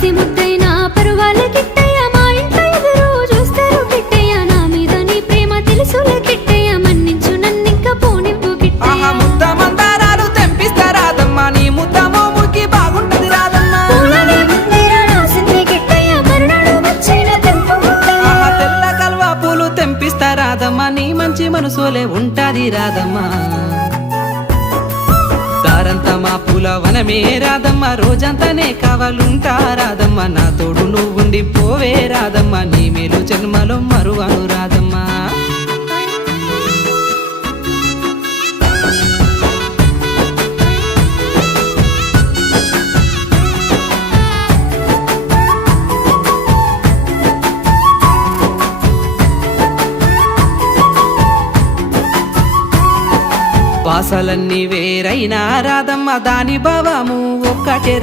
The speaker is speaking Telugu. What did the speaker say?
తీసి ముద్దైనా పరువాల కిట్టయ్య మా ఇంట్లో ఎదురు చూస్తారు కిట్టయ్య నా మీద నీ ప్రేమ తెలుసులే కిట్టయ్య మన్నించు నన్నింక పోనివ్వు కిట్టయ్య ముద్ద మందారాలు తెంపిస్తారాదమ్మా నీ ముద్ద మోముకి బాగుంటది రాదమ్మా పూలనే ముందేర రాసింది కిట్టయ్య మరునాడు వచ్చిన తెంపు ముద్దయ్య తెల్ల కల్వా పూలు తెంపిస్తారాదమ్మా నీ మంచి మనసులే ఉంటాది రాదమ్మా దారంతా మా పూల వనమే రాదమ్మా రోజంతానే కావాలుంటా రాదమ్మా నా తోడు నువ్వుండి పోవే రాదమ్మా నీ మేలు జన్మలో మరువను రాదమ్మా వాసలన్నీ వేరైనా రాదమ్మా దాని భావము ఒక్కటే